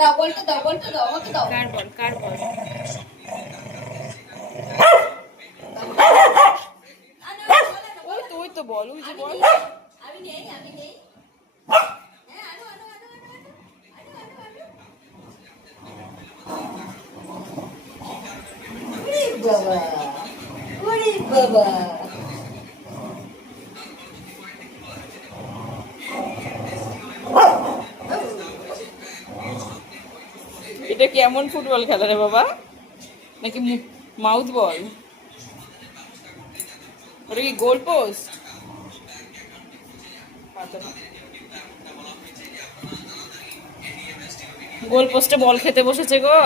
দাও বলটা দাও, বলটা দাও, আমাকে দাও। কার বল, কার বল? ওই তো, ওই তো বল, ওই যে বল। আমি নেই, আমি নেই। বাবা, ওরে বাবা। এটা কেমন ফুটবল খেলা রে বাবা? নাকি মাউথ বল? ওটা কি গোল পোস্ট? গোল পোস্টে বল খেতে বসেছে গো।